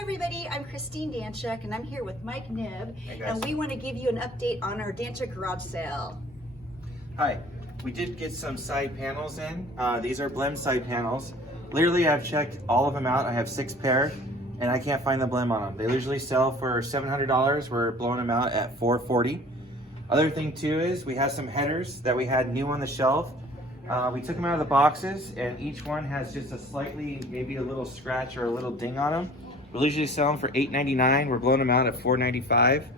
Hi everybody, I'm Christine Danchuk and I'm here with Mike Nibb, Hey guys. and we want to give you an update on our Danchuk garage sale. Hi, we did get some side panels in. These are blem side panels. Literally, I've checked all of them out. I have 6 pair and I can't find the blem on them. They usually sell for $700. We're blowing them out at $440. Other thing too is we have some headers that we had new on the shelf. We took them out of the boxes and each one has just a slightly, maybe a little scratch or a little ding on them. We'll usually sell them for $8.99. We're blowing them out at $4.95.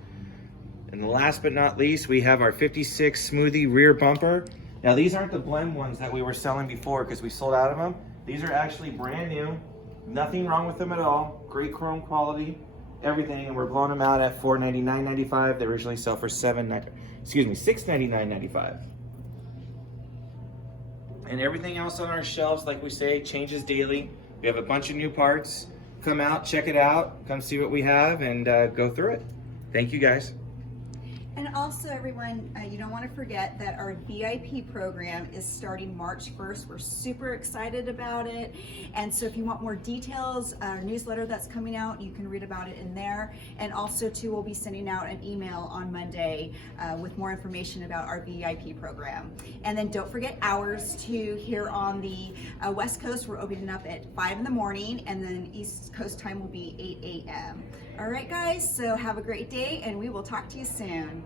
And last but not least, we have our 56 Smoothie rear bumper. Now these aren't the blend ones that we were selling before because we sold out of them. These are actually brand new. Nothing wrong with them at all. Great chrome quality, everything. And we're blowing them out at $499.95. They originally sell for $699.95. And everything else on our shelves, like we say, changes daily. We have a bunch of new parts. Come out, check it out, come see what we have, and go through it. Thank you guys. And also everyone, you don't want to forget that our VIP program is starting March 1st. We're super excited about it. And so if you want more details, our newsletter that's coming out, you can read about it in there. And also too, we'll be sending out an email on Monday with more information about our VIP program. And then don't forget hours too. Here on the West Coast, we're opening up at 5 in the morning, and then East Coast time will be 8 a.m. All right guys, so have a great day and we will talk to you soon.